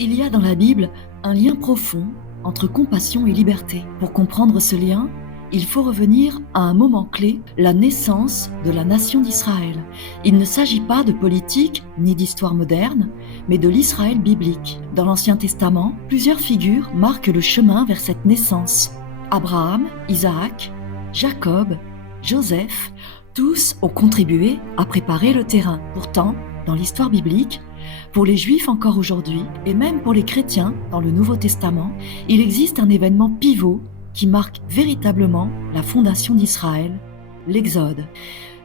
Il y a dans la Bible un lien profond entre compassion et liberté. Pour comprendre ce lien, il faut revenir à un moment clé, la naissance de la nation d'Israël. Il ne s'agit pas de politique ni d'histoire moderne, mais de l'Israël biblique. Dans l'Ancien Testament, plusieurs figures marquent le chemin vers cette naissance. Abraham, Isaac, Jacob, Joseph, tous ont contribué à préparer le terrain. Pourtant, dans l'histoire biblique, pour les Juifs encore aujourd'hui, et même pour les chrétiens dans le Nouveau Testament, il existe un événement pivot qui marque véritablement la fondation d'Israël, l'Exode.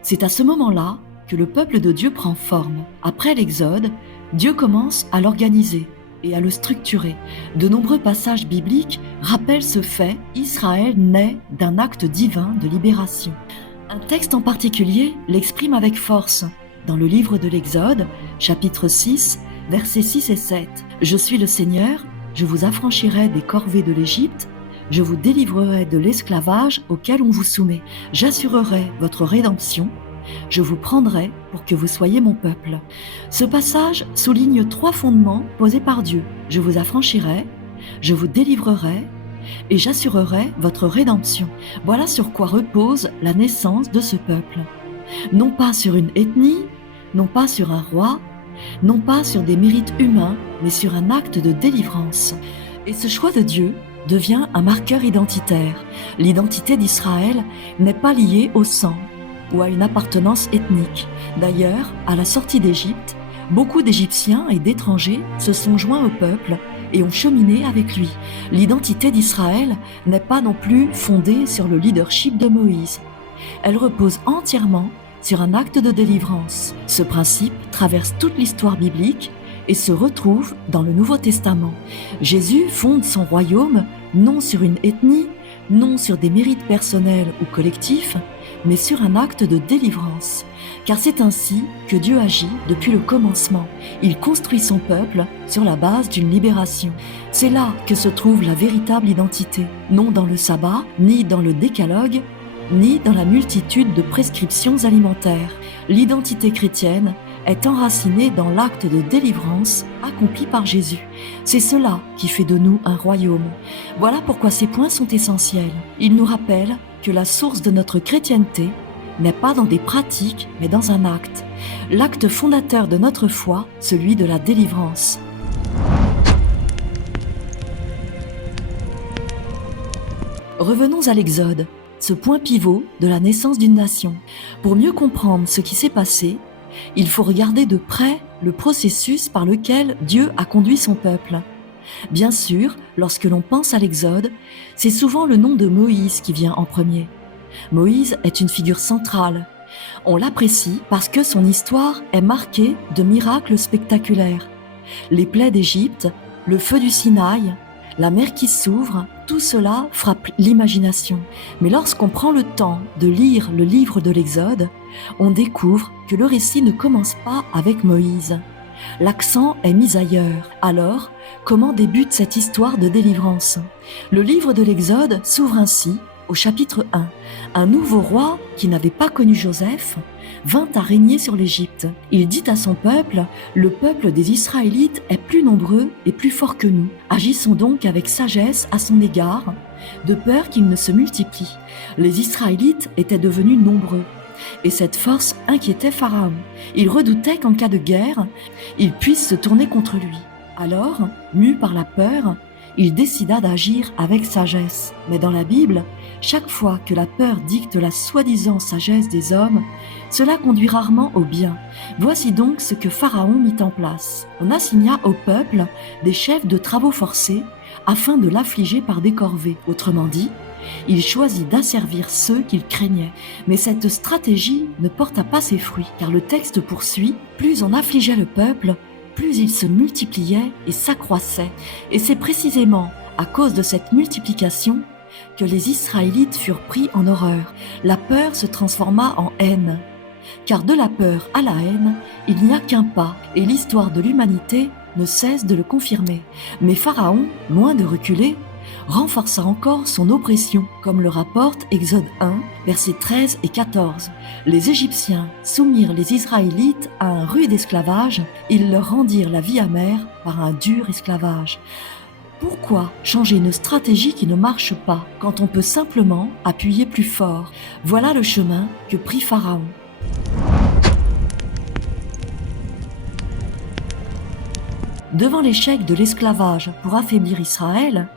C'est à ce moment-là que le peuple de Dieu prend forme. Après l'Exode, Dieu commence à l'organiser et à le structurer. De nombreux passages bibliques rappellent ce fait. Israël naît d'un acte divin de libération. Un texte en particulier l'exprime avec force. Dans le livre de l'Exode, chapitre 6, versets 6 et 7. « Je suis le Seigneur, je vous affranchirai des corvées de l'Égypte, je vous délivrerai de l'esclavage auquel on vous soumet. J'assurerai votre rédemption, je vous prendrai pour que vous soyez mon peuple. » Ce passage souligne 3 fondements posés par Dieu. Je vous affranchirai, je vous délivrerai et j'assurerai votre rédemption. Voilà sur quoi repose la naissance de ce peuple. Non pas sur une ethnie, non pas sur un roi, non pas sur des mérites humains, mais sur un acte de délivrance. Et ce choix de Dieu devient un marqueur identitaire. L'identité d'Israël n'est pas liée au sang ou à une appartenance ethnique. D'ailleurs, à la sortie d'Égypte, beaucoup d'Égyptiens et d'étrangers se sont joints au peuple et ont cheminé avec lui. L'identité d'Israël n'est pas non plus fondée sur le leadership de Moïse. Elle repose entièrement sur un acte de délivrance. Ce principe traverse toute l'histoire biblique et se retrouve dans le Nouveau Testament. Jésus fonde son royaume non sur une ethnie, non sur des mérites personnels ou collectifs, mais sur un acte de délivrance. Car c'est ainsi que Dieu agit depuis le commencement. Il construit son peuple sur la base d'une libération. C'est là que se trouve la véritable identité, non dans le sabbat, ni dans le décalogue, ni dans la multitude de prescriptions alimentaires. L'identité chrétienne est enracinée dans l'acte de délivrance accompli par Jésus. C'est cela qui fait de nous un royaume. Voilà pourquoi ces points sont essentiels. Ils nous rappellent que la source de notre chrétienté n'est pas dans des pratiques, mais dans un acte. L'acte fondateur de notre foi, celui de la délivrance. Revenons à l'Exode, ce point pivot de la naissance d'une nation. Pour mieux comprendre ce qui s'est passé, il faut regarder de près le processus par lequel Dieu a conduit son peuple. Bien sûr, lorsque l'on pense à l'Exode, c'est souvent le nom de Moïse qui vient en premier. Moïse est une figure centrale. On l'apprécie parce que son histoire est marquée de miracles spectaculaires. Les plaies d'Égypte, le feu du Sinaï, la mer qui s'ouvre, tout cela frappe l'imagination. Mais lorsqu'on prend le temps de lire le livre de l'Exode, on découvre que le récit ne commence pas avec Moïse. L'accent est mis ailleurs. Alors, comment débute cette histoire de délivrance ? Le livre de l'Exode s'ouvre ainsi au chapitre 1. Un nouveau roi qui n'avait pas connu Joseph vint à régner sur l'Égypte. Il dit à son peuple, « Le peuple des Israélites est plus nombreux et plus fort que nous. Agissons donc avec sagesse à son égard, de peur qu'il ne se multiplie. » Les Israélites étaient devenus nombreux. Et cette force inquiétait Pharaon. Il redoutait qu'en cas de guerre, il puisse se tourner contre lui. Alors, mu par la peur, il décida d'agir avec sagesse. Mais dans la Bible, chaque fois que la peur dicte la soi-disant sagesse des hommes, cela conduit rarement au bien. Voici donc ce que Pharaon mit en place. On assigna au peuple des chefs de travaux forcés afin de l'affliger par des corvées. Autrement dit, il choisit d'asservir ceux qu'il craignait. Mais cette stratégie ne porta pas ses fruits, car le texte poursuit, plus on affligeait le peuple, plus il se multipliait et s'accroissait. Et c'est précisément à cause de cette multiplication que les Israélites furent pris en horreur. La peur se transforma en haine. Car de la peur à la haine, il n'y a qu'un pas, et l'histoire de l'humanité ne cesse de le confirmer. Mais Pharaon, loin de reculer, renforça encore son oppression, comme le rapporte Exode 1, versets 13 et 14. Les Égyptiens soumirent les Israélites à un rude esclavage, ils leur rendirent la vie amère par un dur esclavage. Pourquoi changer une stratégie qui ne marche pas quand on peut simplement appuyer plus fort? Voilà le chemin que prit Pharaon. Devant l'échec de l'esclavage pour affaiblir Israël,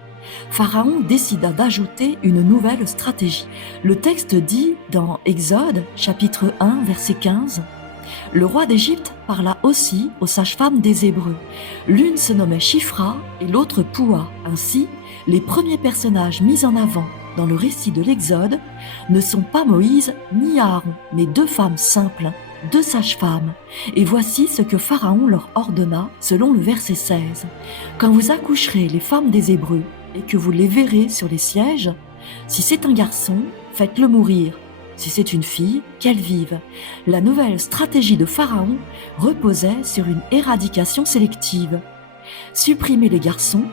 Pharaon décida d'ajouter une nouvelle stratégie. Le texte dit dans Exode, chapitre 1, verset 15, « Le roi d'Égypte parla aussi aux sages-femmes des Hébreux. L'une se nommait Shifra et l'autre Poua. Ainsi, les premiers personnages mis en avant dans le récit de l'Exode ne sont pas Moïse ni Aaron, mais deux femmes simples, deux sages-femmes. Et voici ce que Pharaon leur ordonna selon le verset 16. « Quand vous accoucherez les femmes des Hébreux et que vous les verrez sur les sièges, si c'est un garçon, faites-le mourir. Si c'est une fille, qu'elle vive. » La nouvelle stratégie de Pharaon reposait sur une éradication sélective. Supprimer les garçons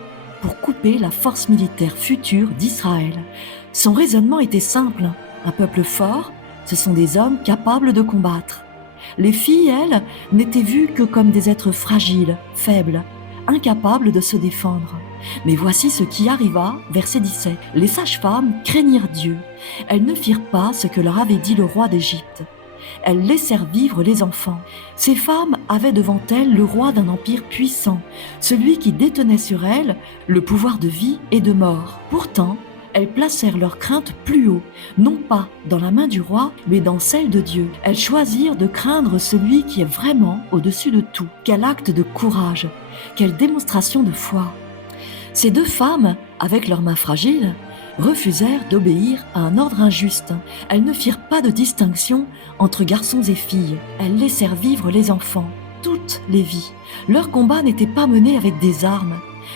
pour couper la force militaire future d'Israël. Son raisonnement était simple. Un peuple fort, ce sont des hommes capables de combattre. Les filles, elles, n'étaient vues que comme des êtres fragiles, faibles, incapables de se défendre. Mais voici ce qui arriva, verset 17. Les sages-femmes craignirent Dieu. Elles ne firent pas ce que leur avait dit le roi d'Égypte. Elles laissèrent vivre les enfants. Ces femmes avaient devant elles le roi d'un empire puissant, celui qui détenait sur elles le pouvoir de vie et de mort. Pourtant, elles placèrent leur crainte plus haut, non pas dans la main du roi, mais dans celle de Dieu. Elles choisirent de craindre celui qui est vraiment au-dessus de tout. Quel acte de courage, quelle démonstration de foi. Ces deux femmes, avec leurs mains fragiles, refusèrent d'obéir à un ordre injuste. Elles ne firent pas de distinction entre garçons et filles. Elles laissèrent vivre les enfants, toutes les vies. Leur combat n'était pas mené avec des armes,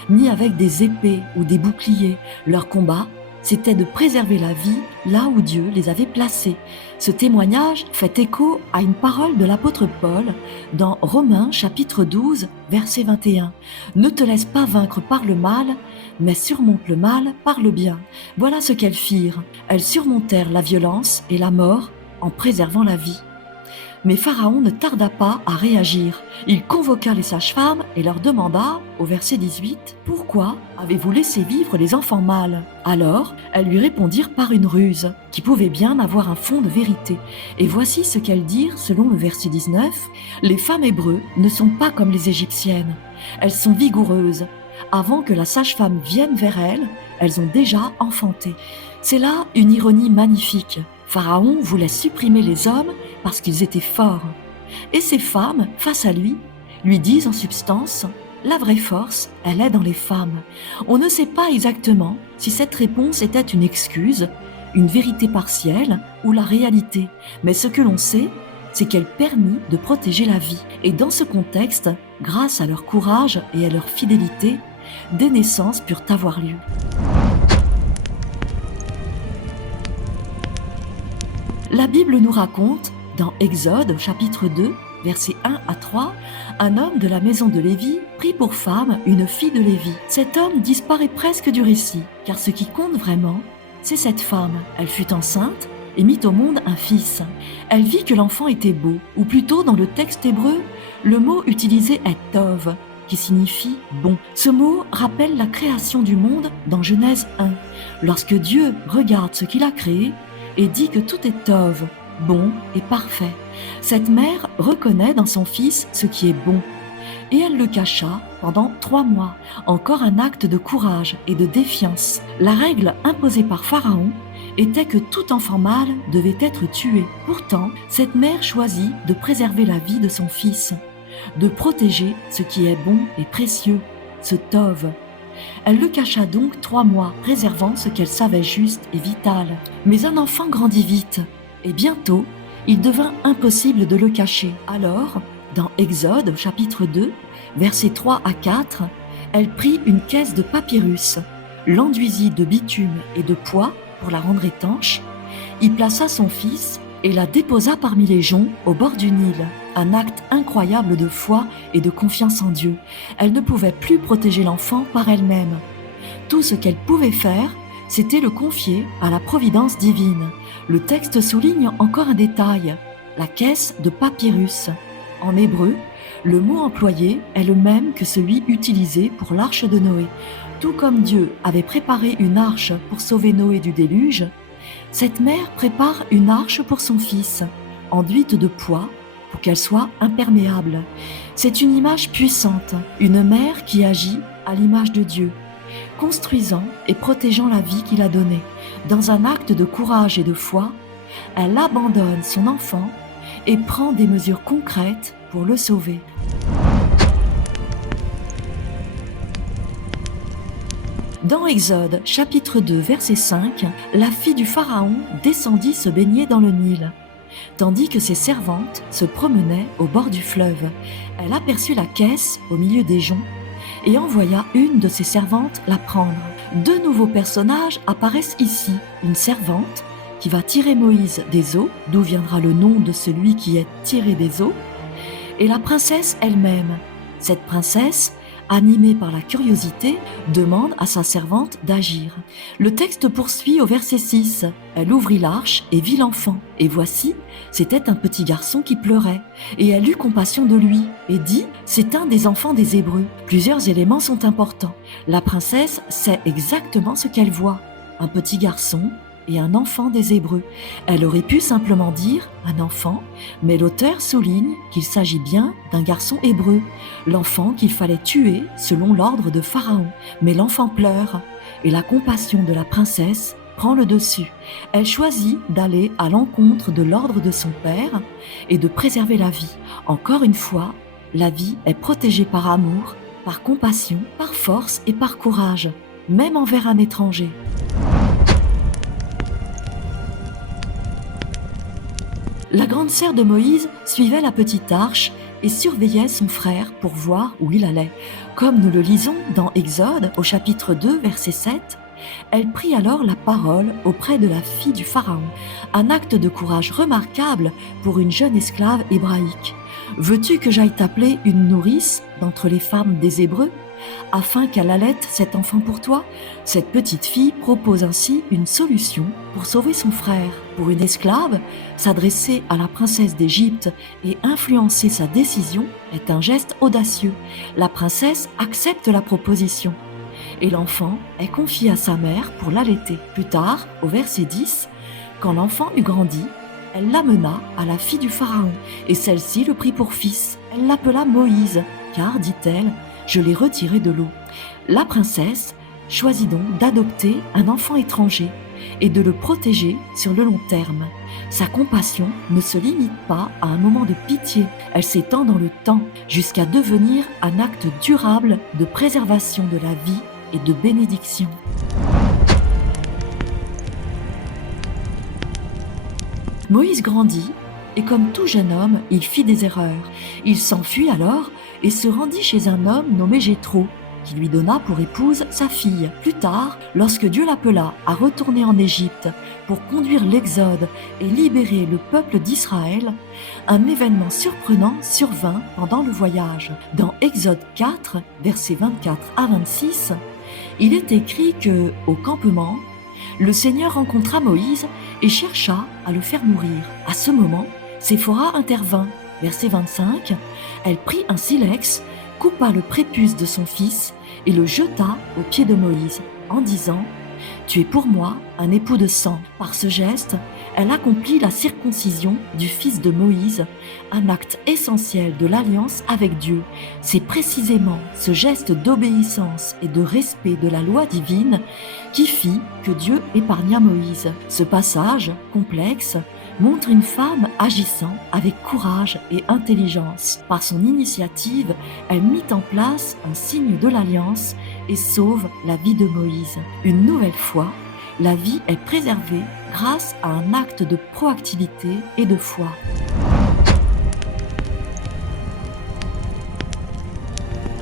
ni avec des épées ou des boucliers. Leur combat, c'était de préserver la vie là où Dieu les avait placés. Ce témoignage fait écho à une parole de l'apôtre Paul dans Romains chapitre 12, verset 21. « Ne te laisse pas vaincre par le mal, mais surmonte le mal par le bien. » Voilà ce qu'elles firent. Elles surmontèrent la violence et la mort en préservant la vie. Mais Pharaon ne tarda pas à réagir. Il convoqua les sages-femmes et leur demanda, au verset 18, « Pourquoi avez-vous laissé vivre les enfants mâles ?» Alors, elles lui répondirent par une ruse, qui pouvait bien avoir un fond de vérité. Et voici ce qu'elles dirent selon le verset 19, « Les femmes hébreux ne sont pas comme les égyptiennes. Elles sont vigoureuses. Avant que la sage-femme vienne vers elles, elles ont déjà enfanté. » C'est là une ironie magnifique. Pharaon voulait supprimer les hommes parce qu'ils étaient forts. Et ces femmes, face à lui, lui disent en substance « La vraie force, elle est dans les femmes. » On ne sait pas exactement si cette réponse était une excuse, une vérité partielle ou la réalité. Mais ce que l'on sait, c'est qu'elle permit de protéger la vie. Et dans ce contexte, grâce à leur courage et à leur fidélité, des naissances purent avoir lieu. La Bible nous raconte, dans Exode chapitre 2, versets 1 à 3, un homme de la maison de Lévi prit pour femme une fille de Lévi. Cet homme disparaît presque du récit, car ce qui compte vraiment, c'est cette femme. Elle fut enceinte et mit au monde un fils. Elle vit que l'enfant était beau, ou plutôt dans le texte hébreu, le mot utilisé est tov, qui signifie bon. Ce mot rappelle la création du monde dans Genèse 1, lorsque Dieu regarde ce qu'il a créé et dit que tout est tov, bon et parfait. Cette mère reconnaît dans son fils ce qui est bon, et elle le cacha pendant 3 mois. Encore un acte de courage et de défiance. La règle imposée par Pharaon était que tout enfant mâle devait être tué. Pourtant, cette mère choisit de préserver la vie de son fils, de protéger ce qui est bon et précieux, ce tov. Elle le cacha donc 3 mois, préservant ce qu'elle savait juste et vital. Mais un enfant grandit vite, et bientôt, il devint impossible de le cacher. Alors, dans Exode chapitre 2, versets 3 à 4, elle prit une caisse de papyrus, l'enduisit de bitume et de poix pour la rendre étanche, y plaça son fils et la déposa parmi les joncs au bord du Nil. Un acte incroyable de foi et de confiance en Dieu. Elle ne pouvait plus protéger l'enfant par elle-même. Tout ce qu'elle pouvait faire, c'était le confier à la providence divine. Le texte souligne encore un détail, la caisse de papyrus. En hébreu, le mot employé est le même que celui utilisé pour l'arche de Noé. Tout comme Dieu avait préparé une arche pour sauver Noé du déluge, cette mère prépare une arche pour son fils, enduite de poix pour qu'elle soit imperméable. C'est une image puissante, une mère qui agit à l'image de Dieu, construisant et protégeant la vie qu'il a donnée. Dans un acte de courage et de foi, elle abandonne son enfant et prend des mesures concrètes pour le sauver. Dans Exode, chapitre 2, verset 5, la fille du Pharaon descendit se baigner dans le Nil. Tandis que ses servantes se promenaient au bord du fleuve, elle aperçut la caisse au milieu des joncs et envoya une de ses servantes la prendre. Deux nouveaux personnages apparaissent ici. Une servante qui va tirer Moïse des eaux, d'où viendra le nom de celui qui est tiré des eaux, et la princesse elle-même. Cette princesse, animée par la curiosité, demande à sa servante d'agir. Le texte poursuit au verset 6. Elle ouvrit l'arche et vit l'enfant. Et voici, c'était un petit garçon qui pleurait. Et elle eut compassion de lui et dit, c'est un des enfants des Hébreux. Plusieurs éléments sont importants. La princesse sait exactement ce qu'elle voit. Un petit garçon et un enfant des Hébreux. Elle aurait pu simplement dire un enfant, mais l'auteur souligne qu'il s'agit bien d'un garçon hébreu, l'enfant qu'il fallait tuer selon l'ordre de Pharaon. Mais l'enfant pleure et la compassion de la princesse prend le dessus. Elle choisit d'aller à l'encontre de l'ordre de son père et de préserver la vie. Encore une fois, la vie est protégée par amour, par compassion, par force et par courage, même envers un étranger. La grande sœur de Moïse suivait la petite arche et surveillait son frère pour voir où il allait. Comme nous le lisons dans Exode au chapitre 2 verset 7, elle prit alors la parole auprès de la fille du Pharaon, un acte de courage remarquable pour une jeune esclave hébraïque. « Veux-tu que j'aille t'appeler une nourrice d'entre les femmes des Hébreux, afin qu'elle allaite cet enfant pour toi ?» Cette petite fille propose ainsi une solution pour sauver son frère. Pour une esclave, s'adresser à la princesse d'Égypte et influencer sa décision est un geste audacieux. La princesse accepte la proposition et l'enfant est confié à sa mère pour l'allaiter. Plus tard, au verset 10, quand l'enfant eut grandi, elle l'amena à la fille du Pharaon et celle-ci le prit pour fils. Elle l'appela Moïse, car, dit-elle, je l'ai retiré de l'eau. La princesse choisit donc d'adopter un enfant étranger et de le protéger sur le long terme. Sa compassion ne se limite pas à un moment de pitié, elle s'étend dans le temps jusqu'à devenir un acte durable de préservation de la vie et de bénédiction. Moïse grandit et comme tout jeune homme, il fit des erreurs. Il s'enfuit alors et se rendit chez un homme nommé Jéthro, qui lui donna pour épouse sa fille. Plus tard, lorsque Dieu l'appela à retourner en Égypte pour conduire l'exode et libérer le peuple d'Israël, un événement surprenant survint pendant le voyage. Dans Exode 4, versets 24 à 26, il est écrit que, au campement, le Seigneur rencontra Moïse et chercha à le faire mourir. À ce moment, Séphora intervint. Verset 25, elle prit un silex, coupa le prépuce de son fils et le jeta aux pieds de Moïse, en disant « Tu es pour moi un époux de sang ». Par ce geste, elle accomplit la circoncision du fils de Moïse, un acte essentiel de l'alliance avec Dieu. C'est précisément ce geste d'obéissance et de respect de la loi divine qui fit que Dieu épargna Moïse. Ce passage, complexe, montre une femme agissant avec courage et intelligence. Par son initiative, elle mit en place un signe de l'alliance et sauve la vie de Moïse. Une nouvelle fois, la vie est préservée grâce à un acte de proactivité et de foi.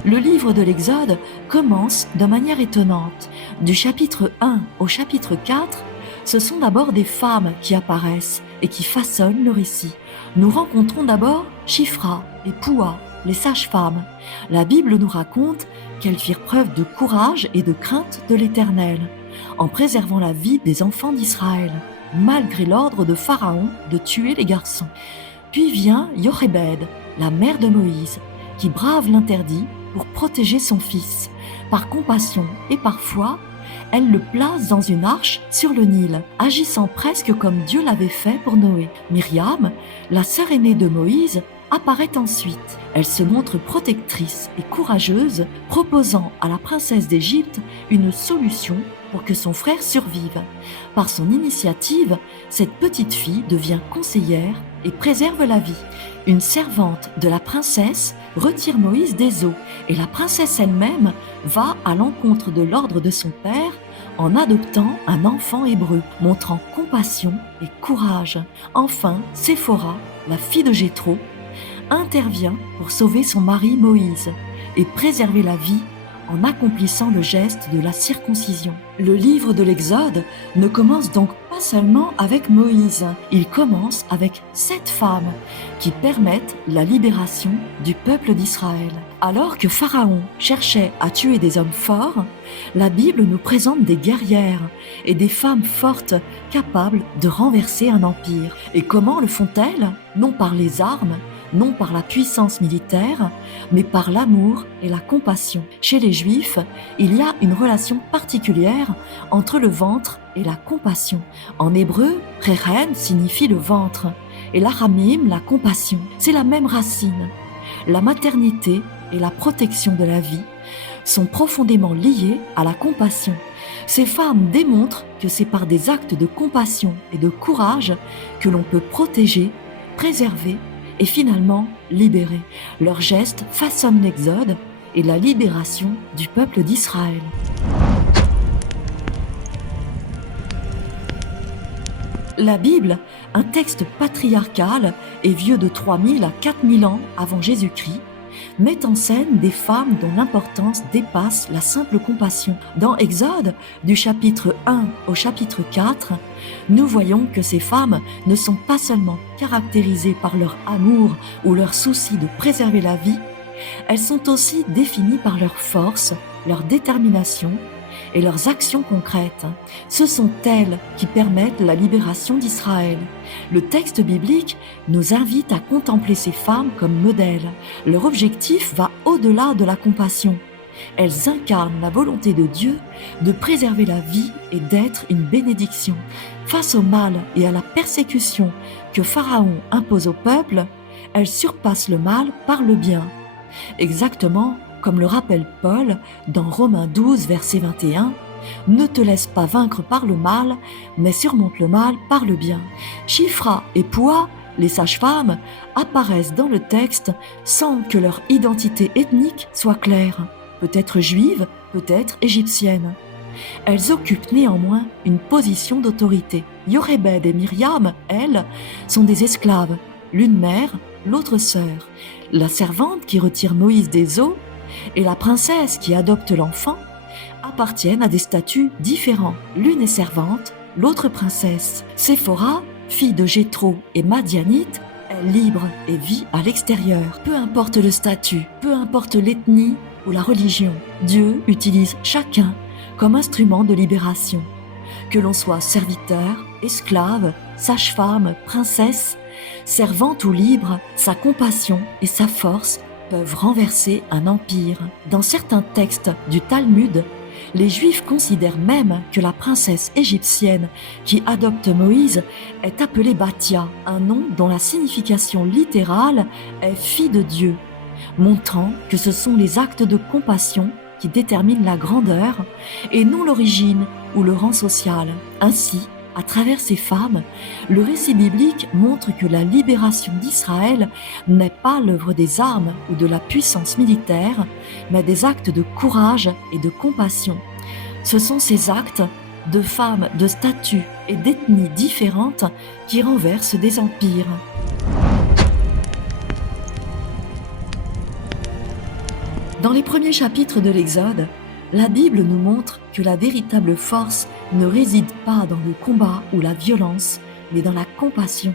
Le livre de l'Exode commence de manière étonnante. Du chapitre 1 au chapitre 4, ce sont d'abord des femmes qui apparaissent et qui façonnent le récit. Nous rencontrons d'abord Shifra et Poua, les sages-femmes. La Bible nous raconte qu'elles firent preuve de courage et de crainte de l'Éternel, en préservant la vie des enfants d'Israël, malgré l'ordre de Pharaon de tuer les garçons. Puis vient Jochébed, la mère de Moïse, qui brave l'interdit pour protéger son fils. Par compassion et par foi, elle le place dans une arche sur le Nil, agissant presque comme Dieu l'avait fait pour Noé. Myriam, la sœur aînée de Moïse, apparaît ensuite. Elle se montre protectrice et courageuse, proposant à la princesse d'Égypte une solution pour que son frère survive. Par son initiative, cette petite fille devient conseillère et préserve la vie. Une servante de la princesse retire Moïse des eaux et la princesse elle-même va à l'encontre de l'ordre de son père en adoptant un enfant hébreu, montrant compassion et courage. Enfin, Séphora, la fille de Jéthro, intervient pour sauver son mari Moïse et préserver la vie en accomplissant le geste de la circoncision. Le livre de l'Exode ne commence donc pas seulement avec Moïse, il commence avec 7 femmes qui permettent la libération du peuple d'Israël. Alors que Pharaon cherchait à tuer des hommes forts, la Bible nous présente des guerrières et des femmes fortes capables de renverser un empire. Et comment le font-elles? Non par les armes, non par la puissance militaire, mais par l'amour et la compassion. Chez les Juifs, il y a une relation particulière entre le ventre et la compassion. En hébreu, rechen signifie le ventre, et l'araméen, la compassion. C'est la même racine. La maternité et la protection de la vie sont profondément liées à la compassion. Ces femmes démontrent que c'est par des actes de compassion et de courage que l'on peut protéger, préserver et finalement libérer. Leurs gestes façonnent l'Exode et la libération du peuple d'Israël. La Bible, un texte patriarcal et vieux de 3000 à 4000 ans avant Jésus-Christ, met en scène des femmes dont l'importance dépasse la simple compassion. Dans Exode, du chapitre 1 au chapitre 4, nous voyons que ces femmes ne sont pas seulement caractérisées par leur amour ou leur souci de préserver la vie, elles sont aussi définies par leur force, leur détermination et leurs actions concrètes. Ce sont elles qui permettent la libération d'Israël. Le texte biblique nous invite à contempler ces femmes comme modèles. Leur objectif va au-delà de la compassion. Elles incarnent la volonté de Dieu de préserver la vie et d'être une bénédiction. Face au mal et à la persécution que Pharaon impose au peuple, elles surpassent le mal par le bien. Exactement comme le rappelle Paul dans Romains 12, verset 21, « Ne te laisse pas vaincre par le mal, mais surmonte le mal par le bien. » Shifra et Poua, les sages-femmes, apparaissent dans le texte sans que leur identité ethnique soit claire. Peut-être juive, peut-être égyptienne. Elles occupent néanmoins une position d'autorité. Jochébed et Myriam, elles, sont des esclaves, l'une mère, l'autre sœur. La servante qui retire Moïse des eaux et la princesse qui adopte l'enfant appartiennent à des statuts différents. L'une est servante, l'autre princesse. Séphora, fille de Jéthro et Madianite, est libre et vit à l'extérieur. Peu importe le statut, peu importe l'ethnie ou la religion, Dieu utilise chacun comme instrument de libération. Que l'on soit serviteur, esclave, sage-femme, princesse, servante ou libre, sa compassion et sa force peuvent renverser un empire. Dans certains textes du Talmud, les Juifs considèrent même que la princesse égyptienne qui adopte Moïse est appelée Bathia, un nom dont la signification littérale est « fille de Dieu », montrant que ce sont les actes de compassion qui déterminent la grandeur et non l'origine ou le rang social. Ainsi, à travers ces femmes, le récit biblique montre que la libération d'Israël n'est pas l'œuvre des armes ou de la puissance militaire, mais des actes de courage et de compassion. Ce sont ces actes de femmes de statut et d'ethnies différentes qui renversent des empires. Dans les premiers chapitres de l'Exode, la Bible nous montre que la véritable force ne réside pas dans le combat ou la violence, mais dans la compassion.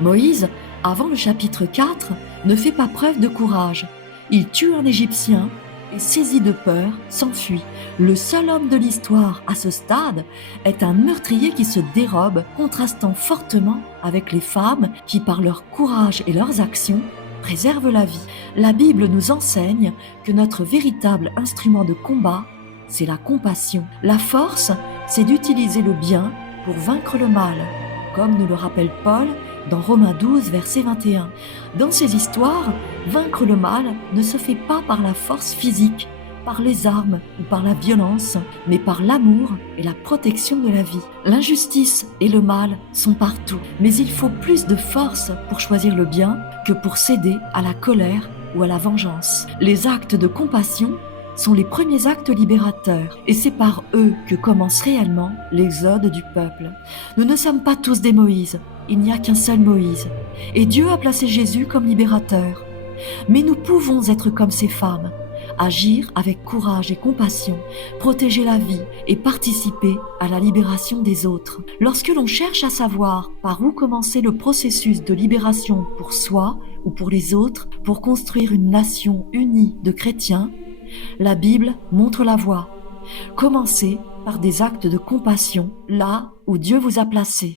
Moïse, avant le chapitre 4, ne fait pas preuve de courage. Il tue un Égyptien et, saisi de peur, s'enfuit. Le seul homme de l'histoire à ce stade est un meurtrier qui se dérobe, contrastant fortement avec les femmes qui, par leur courage et leurs actions, préservent la vie. La Bible nous enseigne que notre véritable instrument de combat, c'est la compassion. La force, c'est d'utiliser le bien pour vaincre le mal, comme nous le rappelle Paul dans Romains 12, verset 21. Dans ces histoires, vaincre le mal ne se fait pas par la force physique, par les armes ou par la violence, mais par l'amour et la protection de la vie. L'injustice et le mal sont partout, mais il faut plus de force pour choisir le bien que pour céder à la colère ou à la vengeance. Les actes de compassion sont les premiers actes libérateurs, et c'est par eux que commence réellement l'exode du peuple. Nous ne sommes pas tous des Moïse, il n'y a qu'un seul Moïse, et Dieu a placé Jésus comme libérateur. Mais nous pouvons être comme ces femmes, agir avec courage et compassion, protéger la vie et participer à la libération des autres. Lorsque l'on cherche à savoir par où commencer le processus de libération pour soi ou pour les autres, pour construire une nation unie de chrétiens, la Bible montre la voie. Commencez par des actes de compassion là où Dieu vous a placé.